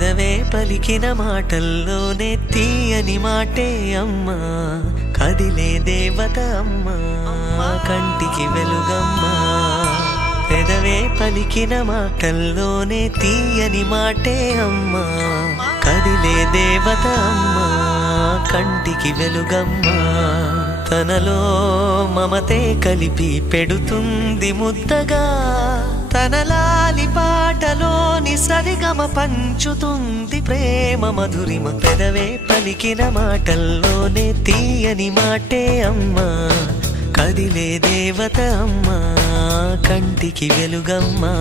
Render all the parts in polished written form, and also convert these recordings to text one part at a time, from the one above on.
పెదవే పలికిన మాటల్లోనే తీయని మాటే అమ్మా, కదిలే దేవత అమ్మా, కంటికి వెలుగమ్మా. పెదవే పలికిన మాటల్లోనే తీయని మాటే అమ్మా, కదిలే దేవత అమ్మా, కంటికి వెలుగమ్మా. తనలో మమతే కలిపి పెడుతుంది ముద్దగా, తన లాలి పాటలోని సరిగమ పంచుతుంది ప్రేమ మధురిమ. పెదవే పలికిన మాటల్లోనే తీయని మాటే అమ్మా, కదిలే దేవత అమ్మా, కంటికి వెలుగమ్మా.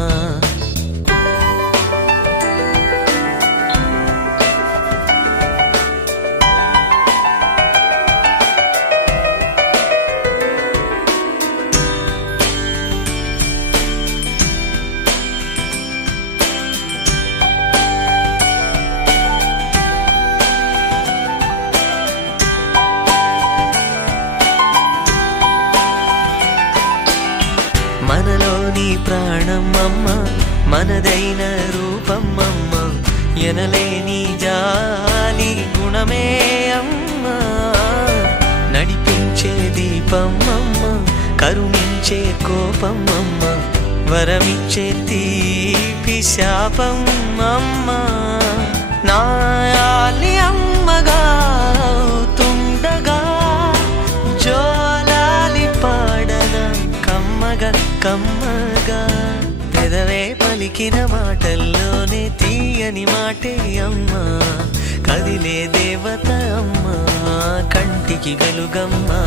మనలోని ప్రాణం అమ్మ, మనదైన రూపం అమ్మ, ఎనలేని జాలి గుణమే అమ్మ. నడిపించే దీపం అమ్మ, కరుణించే కోపం అమ్మ, వరమిచ్చే తీపి శాపం అమ్మ. నాయాలి అమ్మగా అవుతుండగా జోలాలి పాడన కమ్మగా కమ్మగా. పెదవే పలికిన మాటల్లోనే తీయని మాటే అమ్మా, కదిలే దేవత అమ్మా, కంటికి వెలుగమ్మా.